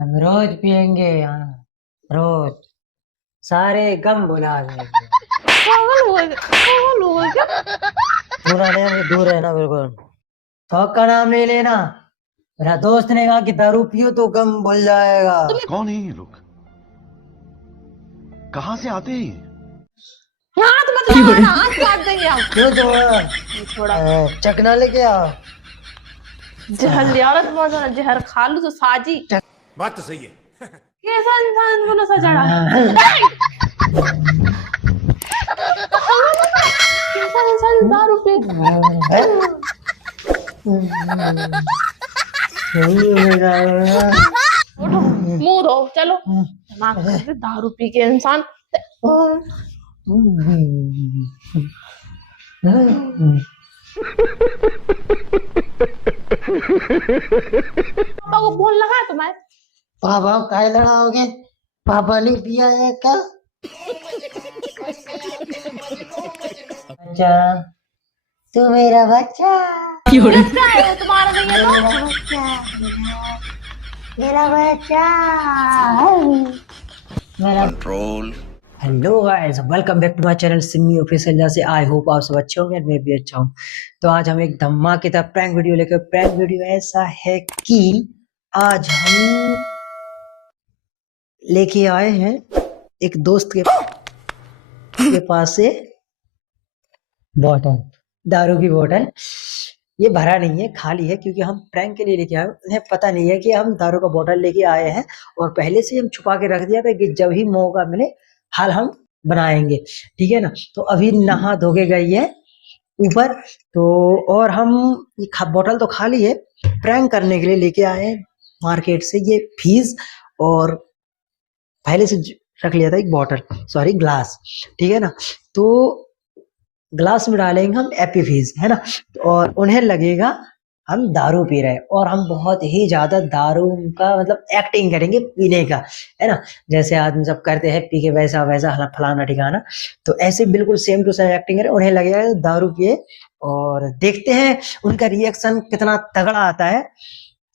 हम रोज पियेंगे यहाँ, रोज सारे गम भुला देंगे। पागल हुआ है क्या? पूरा नहीं, हमसे दूर रहना बिल्कुल। शौक का नाम नहीं लेना। मेरा दोस्त ने कहा कि दारू पियो तो गम भूल जाएगा। तुम्हें कौन है ये लोग? कहां से आते हैं ये? हाथ मत लगाना, हाथ काट देंगे हम। क्यों छोड़ा? थोड़ा चकना लेके आओ। जहर लिया और बहुत सारा जहर खा लूं तो साजी। बात तो सही है। कैसा इंसान को नशा चढ़ा? कैसा इंसान दारू पे? उठो, मुंह धो, चलो। दिमाग खराब है, दारू पी के इंसान। पापा को फोन लगा है तुम्हें? पापा काहे लड़ाओगे? पापा ने पिया है क्या? बच्चा, तू मेरा बच्चा। बच्चा है वो तुम्हारा, नहीं है तो? मेरा बच्चा, मेरा बच्चा, मेरा control. Hello guys, welcome back to my channel Simi official. जैसे आई होप आप सब अच्छे होंगे, मैं भी अच्छा हूँ। तो आज हम एक धमाकेदार प्रैंक वीडियो लेकर, प्रैंक वीडियो ऐसा है कि आज हम लेके आए हैं एक दोस्त के पास से बॉटल, दारू की बॉटल। ये भरा नहीं है, खाली है, क्योंकि हम प्रैंक के लिए लेके आए। उन्हें पता नहीं है कि हम दारू का बॉटल लेके आए हैं, और पहले से हम छुपा के रख दिया था कि जब ही मौका मिले हाल हम बनाएंगे, ठीक है ना। तो अभी नहा धो के गई है ऊपर, तो और हम ये बॉटल तो खाली है, प्रैंक करने के लिए लेके आए हैं मार्केट से ये फीस, और पहले से रख लिया था एक बॉटल, सॉरी ग्लास, ठीक है ना। तो ग्लास में डालेंगे हम एपी फीस, है ना, और उन्हें लगेगा हम दारू पी रहे हैं, और हम बहुत ही ज्यादा दारू का मतलब एक्टिंग करेंगे पीने का, है ना। जैसे आदमी सब करते हैं पी के वैसा वैसा फलाना ठिकाना, तो ऐसे बिल्कुल सेम टू सेम एक्टिंग करें, उन्हें लगेगा दारू पिए, और देखते हैं उनका रिएक्शन कितना तगड़ा आता है।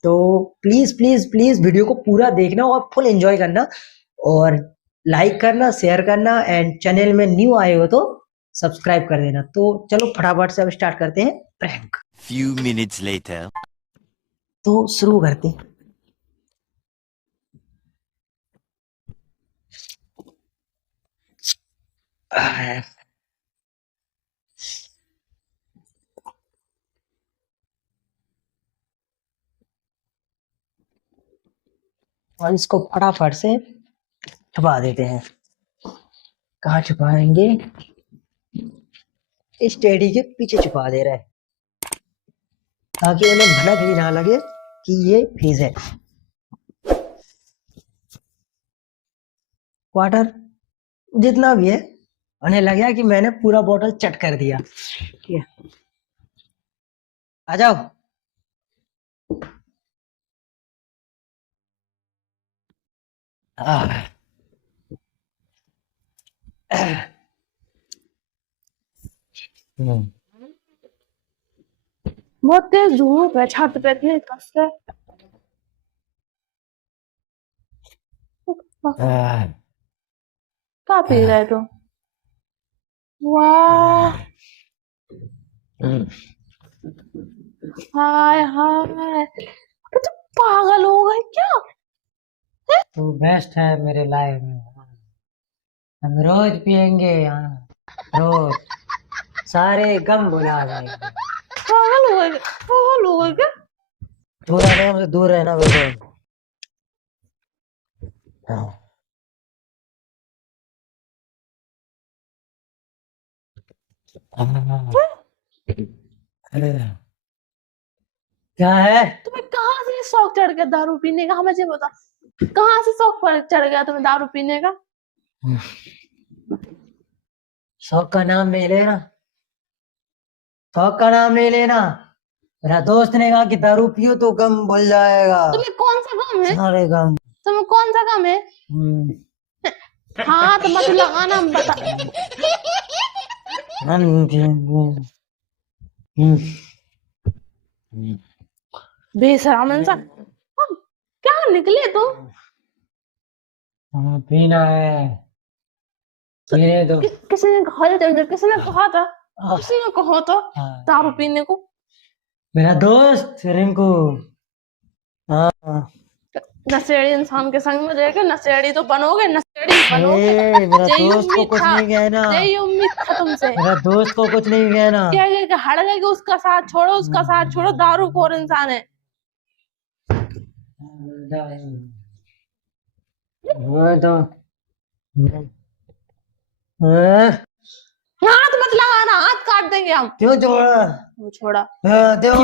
तो प्लीज प्लीज प्लीज वीडियो को पूरा देखना और फुल एंजॉय करना, और लाइक करना, शेयर करना, एंड चैनल में न्यू आए हो तो सब्सक्राइब कर देना। तो चलो फटाफट से अब स्टार्ट करते हैं प्रैंक। Few minutes later. तो शुरू करते हैं। और इसको फटाफट से छुपा देते हैं। कहाँ छुपाएंगे? इस टेडी के पीछे छुपा दे रहा है, ताकि उन्हें भनक भी ना लगे कि ये फीस है। वाटर जितना भी है, उन्हें लगा कि मैंने पूरा बोतल चट कर दिया। ठीक है, आ जाओ। आह, हम्म, बहुत तेज धूप है, छत पे इतनी कस है। आह, क्या पी रहे तुम? वाह, हम्म। हाय हाय, अबे तुम पागल हो गए क्या? तू बेस्ट है मेरे लाइफ में। हम रोज पियेंगे यहाँ, रोज सारे गम भुला देंगे। पागल हो गए क्या? पूरा नहीं, हमसे दूर रहना बिल्कुल। हाँ। क्या है? तुम्हें कहाँ से शौक चढ़ गया दारू पीने का, हमें ये बता। कहाँ से शौक चढ़ गया तुम्हें दारू पीने का? शौक का नाम नहीं लेना, शौक का नाम नहीं लेना। मेरा दोस्त ने कहा कि दारू पियो तो गम भूल जाएगा। तुम्हें कौन सा गम है? सारे गम। तुम्हें कौन सा गम है? हम्म, हाथ मत लगाना, हम बता। हम्म, बेशरम इंसान। क्या निकले तुम? पीना है, पीने दो। किसी ने कहा था तेरे, किसी ने कहा था, किसी ने कहा था हाँ, दारू पीने को? मेरा दोस्त रिंकू। हाँ, नशेड़ी इंसान के संग में रहकर नशेड़ी तो बनोगे, नशेड़ी बनोगे। मेरा यही दोस्त को उम्मीद कुछ था, नहीं कहना, यही उम्मीद था तुमसे। मेरा दोस्त को कुछ नहीं कहना। क्या क्या हट गए कि उसका साथ छोड़ो, उसका साथ छोड़ो, दारू खोर इंसान है। वो तो हाँ, हाथ मत लगाना, हाथ काट देंगे हम। क्यों छोड़ा? वो छोड़ा। हाँ, देखो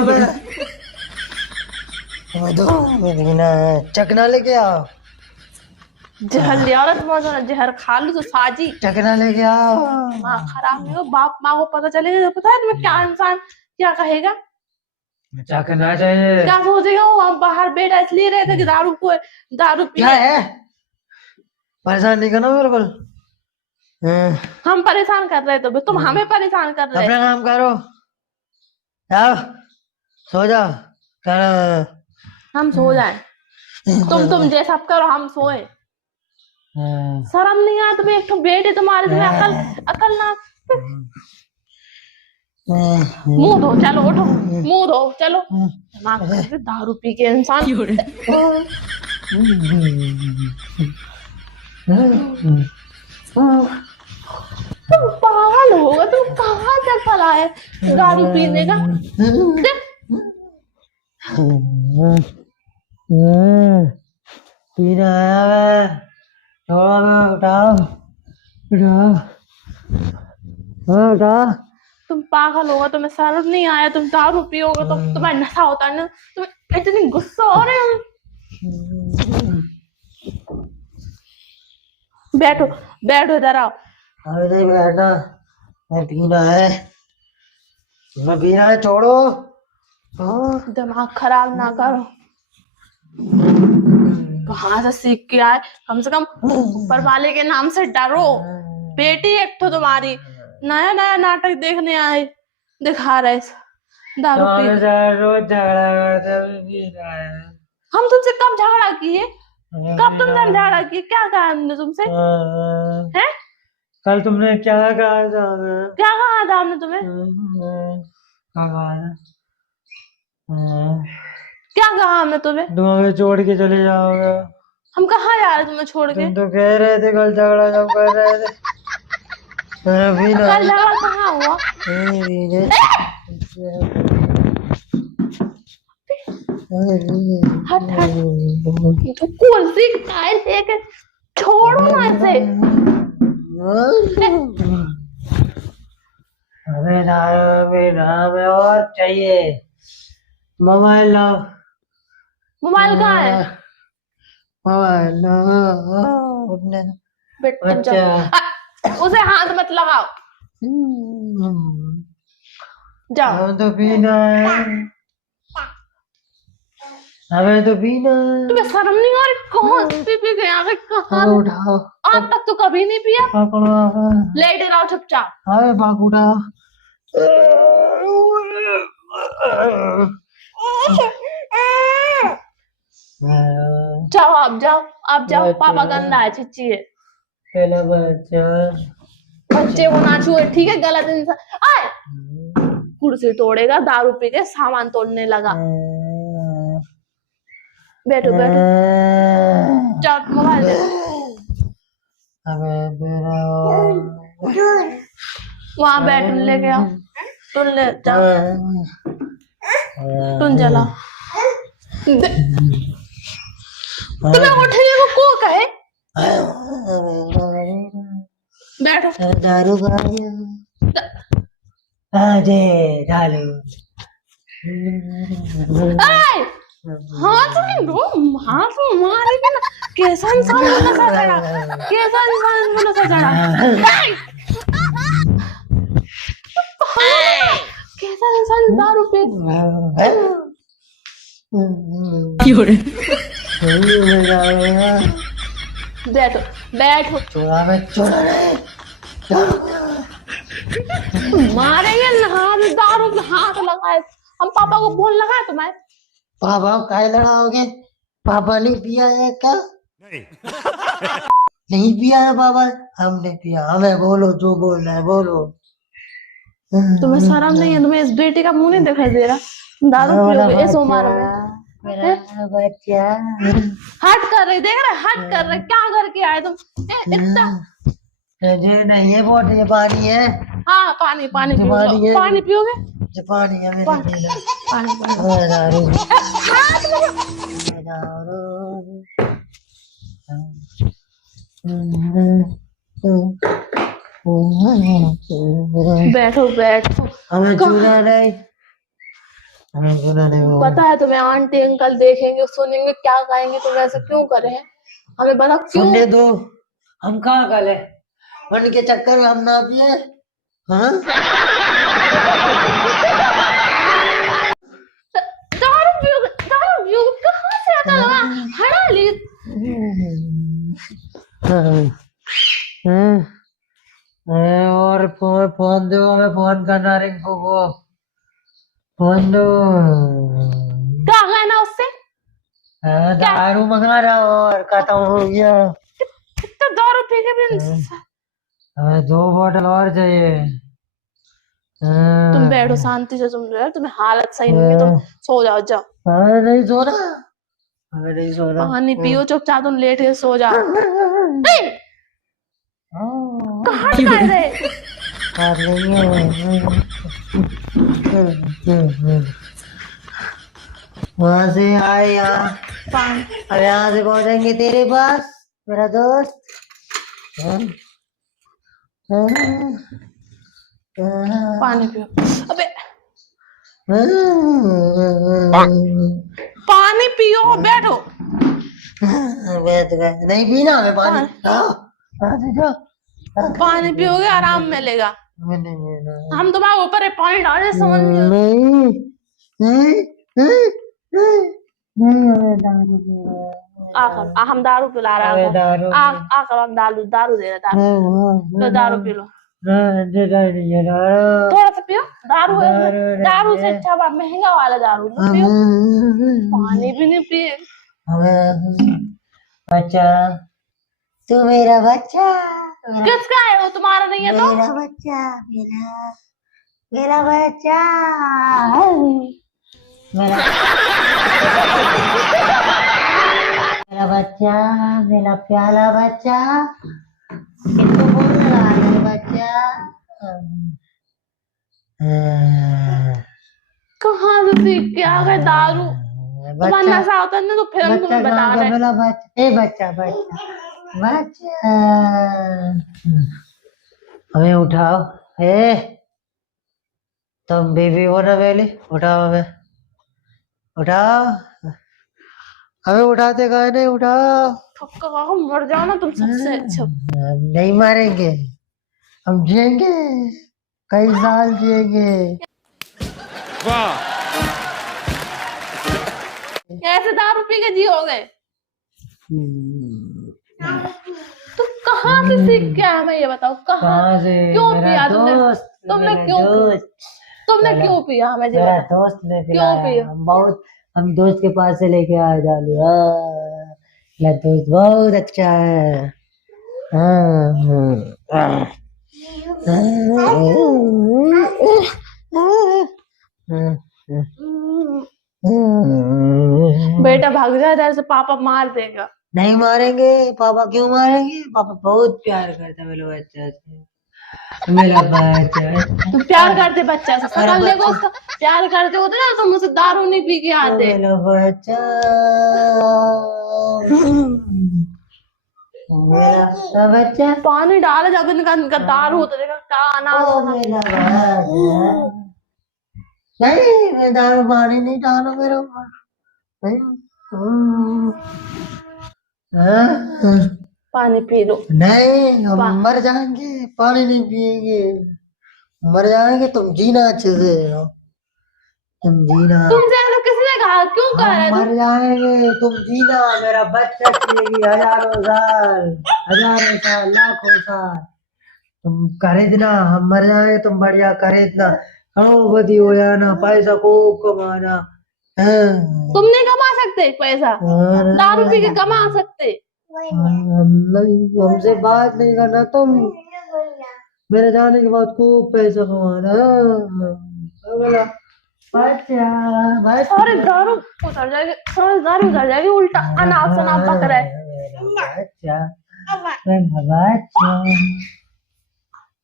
वो तो पीना है, चकना लेके आओ, जहर ले आओ तुम, जहर खा लो तो साजी। चकना लेके आओ। माँ खराब नहीं हो, बाप माँ को पता चलेगा, पता है तुम्हें क्या इंसान क्या कहेगा, चकना चाहिए। क्या सोचेगा वो? हम बाहर बैठा इसलिए रहते कि दारू को, दारू क्या पी। है? परेशान नहीं करना मेरे को। हाँ, हम परेशान कर रहे थे, तुम हमें परेशान कर रहे। अपना काम करो, जाओ सो जाओ। हम सो जाए, तुम जैसा करो, हम सोए। शर्म नहीं आया तुम्हें? एक तो बेटे तुम्हारे, तुम्हें अकल अकल ना। मुंह धो, चलो उठो, मुंह धो चलो। दिमाग खराब है, दारू पी के इंसान। तुम पागल होगा, तुम कहाँ तक पला है दारू पीने का? पीना है, थोड़ा उठाओ, उठाओ, उठाओ। तुम पागल होगा, तुम्हें शर्म नहीं आया? तुम दारू पियोगे तो तुम्हारा नशा होता है ना, तुम्हें इतनी गुस्सा हो रहे हो। बैठो बैठो, इधर आओ। अरे नहीं बैठना, मैं पीना है, मैं पीना है, छोड़ो। दिमाग खराब ना करो, कहाँ से सीख के आए? कम से कम ऊपर वाले के नाम से डरो। बेटी एक तो तुम्हारी नया नया नाटक देखने आए, दिखा रहे दारू पी। रोज झगड़ा करते पी रहा है। हम तुमसे कब झगड़ा किए? कब तुमने झगड़ा किए? क्या कहा हमने तुमसे? हैं? कल तुमने क्या कहा था? क्या कहा था हमने तुम्हें? क्या कहा था? क्या कहा हमने तुम्हें? तुम हमें छोड़ के चले जाओगे। हम कहाँ जा रहे तुम्हें छोड़ के? तुम तो कह रहे थे कल झगड़ा जब कर रहे थे। कल झगड़ा कहाँ हुआ? हट हट, तो कुर्सी टाइल लेके छोड़ो ना इसे। हमें नाम और चाहिए। मोबाइल लो। मोबाइल कहाँ है? मोबाइल लो। बेटा अच्छा, उसे हाथ मत लगाओ, जाओ। हमें तो पीना है, हमें तो पीना है। तुम्हें शर्म नहीं आ रही? कहाँ से पी के आ गए? कहाँ? उठाओ, आज तक तो कभी नहीं पिया। पकड़ो, लेटे रहो चुपचाप। हमें पाक उठाओ। जाओ आप, जाओ आप, जाओ। पापा गंदा है, चिच्ची है। पहला बच्चा बच्चे को ना छुए, ठीक है? गलत इंसान आए, कुर्सी तोड़ेगा, दारू पी के सामान तोड़ने लगा। बैठो बैठो, जाओ मोबाइल दे। वहां बैठ, लेके आओ, तुम ले जाओ, तुम जला। तुम्हें उठने को कहे? बैठो। दारू अरे डालो। हाथ में दो, हाथ में मारेगी ना। कैसा इंसान बना सा चढ़ा, कैसा इंसान बना सा चढ़ा, कैसा इंसान दारू पे। बैठो बैठो, चोरा में चोरा नहीं, मारेंगे ना। हाथ में दारू में हाथ लगाए, हम पापा को बोल लगाए तुम्हें। पापा काहे लड़ाओगे? पापा ने पिया है क्या? नहीं पिया है पापा? हमने पिया। हमें बोलो जो बोलना है बोलो। तुम्हें शर्म नहीं है? तुम्हें इस बेटे का मुंह नहीं दिखाई दे रहा? दारू पियोगे इस उम्र में? मेरा बच्चा। हट कर रही, देख रहे हट कर रहे, क्या करके आए तुम? इतना मुझे नहीं है बोट, ये पानी है। हाँ पानी पानी जो पानी पियोगे? है। पानी पियोगे? जो पानी है मैंने पानी पीना। पानी पानी। दारू बैठो बैठो। हमें चूना नहीं, हमें चूना नहीं वो। पता है तुम्हें आंटी अंकल देखेंगे सुनेंगे क्या कहेंगे? तुम ऐसा क्यों करे हैं? हमें बता क्यों? सुनने दो, हम कहाँ गले उनके चक्कर में हम ना पिए। हाँ दारू पियोगे? दारू पियोगे? कहाँ से आता है? हटा ली। और फोन दो, हमें फोन करना रिंकू को। फोन दो। क्या कहना उससे? दारू मंगा रहा और खत्म हो गया। कितना दारू पी के भी हमें 2 बोतल और चाहिए। तुम बैठो शांति से। तुम यार तुम्हें हालत सही नहीं है, तुम सो जाओ जाओ। हमें नहीं सोना, हमें नहीं सोना। पानी पियो चुपचाप, तुम लेट के सो जाओ। कहाँ कर रहे? वहां से आए यहाँ, पानी अब यहाँ से पहुंचेंगे तेरे पास मेरा दोस्त। पानी पियो। अबे पानी पियो, बैठो। बैठ गए। नहीं पीना हमें पानी। पानी पियोगे आराम मिलेगा। नहीं पीना। हम तुम्हारे ऊपर एक पानी डाले समझ नहीं। नहीं नहीं हमें दारू पीना है। आकर हम दारू पिला रहे हमें हैं। दारू आकर हम दारू दारू दे रहे दारू। दारू पी लो, दारू थोड़ा सा पियो। दारू है, दारू से अच्छा महंगा वाला दारू लो, पियो। पानी भी नहीं पिए। बच्चा, तू मेरा बच्चा। किसका है वो? तुम्हारा नहीं है तो? मेरा बच्चा, मेरा बच्चा, मेरा मेरा बच्चा, मेरा प्याला बच्चा। किसको बोल रहा है मेरा बच्चा? कहाँ से सीख के आ गए दारू? तुम्हारा नशा होता है ना तो फिर हम तुम्हें बता रहे हैं। मेरा बच्चा, ए बच्चा बच्चा बच्चा, हमें उठाओ। तुम बेबी हो ना पहले, उठाओ हमें, उठाओ। हमें उठाते कहा नहीं, उठाओ। थक्का खा मर जाओ ना तुम सबसे अच्छा। हम नहीं मारेंगे, हम जिएंगे, कई साल जिएंगे। वाह! कैसे दारू पी के जियोगे? तुम कहाँ से सीख के आए? मैं ये बताओ कहाँ से? क्यों मेरा पिया तुमने? दोस्त, तुमने मेरा क्यों दोस्त, तुमने क्यों पिया? हमें ये मेरा बताओ। दोस्त ने क्यों पिलाया। पिया? हम दोस्त के पास से लेके आए दारू। मेरा दोस्त बहुत अच्छा है। बेटा भाग जा इधर से, पापा मार देगा। नहीं मारेंगे, पापा क्यों मारेंगे? पापा बहुत प्यार करते हैं मेरे बच्चे से। मेरा बच्चा, तुम प्यार करते बच्चा से, समझ लेगो उसका। प्यार करते होते ना तो मुझसे दारू नहीं पी के आते। मेरा बच्चा, मेरा बच्चा। पानी डाले जब इनका दारू होता देखा क्या आना। मेरा बच्चा। नहीं, मैं दारू पानी नहीं डालो मेरे ऊपर। पानी पी लो। नहीं, हम मर जाएंगे, पानी नहीं पिएंगे, मर जाएंगे। तुम जीना अच्छे से, तुम जीना। तुमसे ऐसा किसने कहा? क्यों कह रहे मर जाएंगे, तुम जीना। मेरा बच्चा जिएगी हजारों साल, लाखों साल। तुम खरीदना, हम मर जाएंगे, तुम बढ़िया खरीदना, करोड़पति हो जाना, पैसा खूब कमाना, तुम नहीं कमा सकते पैसा, दारू पी के कमा सकते। हमसे बात नहीं करना तुम, मेरे जाने के बाद खूब पैसा कमाना। बच्चा बच्चा सारे दारू उतर जाएगी, सारे दारू उतर जाएगी, उल्टा अनाप शनाप बक रहा है। बच्चा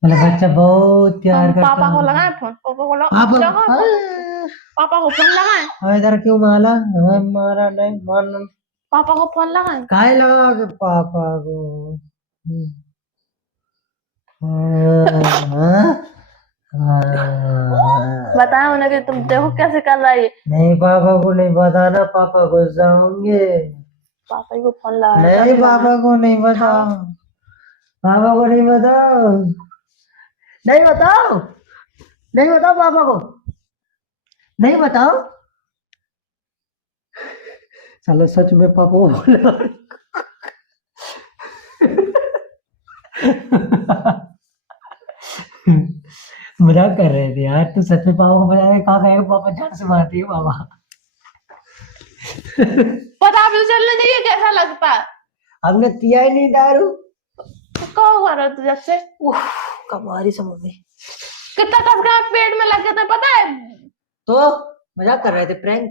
मेरा बच्चा बहुत प्यार करता पापा को है। लगाए फोन, पापा को पापा लगाए, पापा को फोन लगाए, इधर क्यों माला? मारा नहीं मान पापा को फोन लगाए। काहे लगा के पापा को? बताया उन्हें कि तुम देखो कैसे कर रहा है। नहीं पापा को नहीं बताना, पापा गुस्सा होंगे। पापा को फोन लगाया। नहीं पापा को नहीं बताओ, पापा को नहीं बताओ, नहीं बताओ, नहीं बताओ पापा को, नहीं बताओ। चलो सच में पापा को बोला। मजाक कर रहे थे यार, तू सच में पापा को बजाए कहा कहेगा पापा जान से मारती है पापा। पता भी तो चलना चाहिए कैसा लगता है। हमने पिया ही नहीं दारू। तो क्या हुआ रहा तुझे जब से? कमारी समझ में कितना कस गया पेट में लग गया था पता है? तो मजाक कर रहे थे, प्रैंक।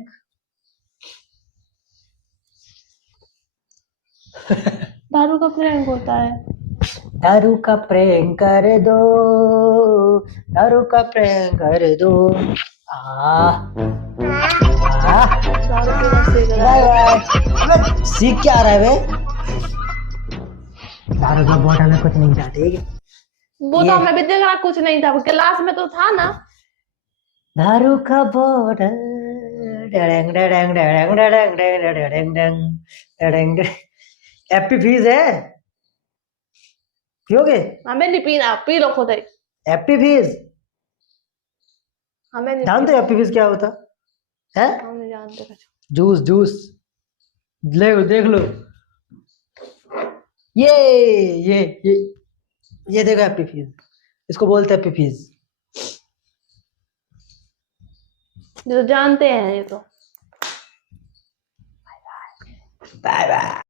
दारू का प्रैंक होता है। दारू का प्रैंक कर दो, दारू का प्रैंक कर दो। दारू पीना सीख रहा बाय है। बाय। अबे सीख क्या रहा है बे? दारू का बोतल में कुछ नहीं था, ठीक है? वो तो हमें भी देख रहा कुछ नहीं था, क्लास में तो था ना। दारू का बोतल डडंग डडंग डडंग डडंग डडंग डडंग डडंग। हैप्पी फीज है, पियोगे? हमें नहीं पीना, पी लो खुद ही। हैप्पी फीज हमें नहीं जानते हो हैप्पी फीज क्या होता है? हम नहीं जानते कुछ। जूस जूस ले देख लो, ये ये ये ये देखो हैप्पी फीज, इसको बोलते हैं हैप्पी फीज। ये तो जानते हैं ये तो। Bye bye.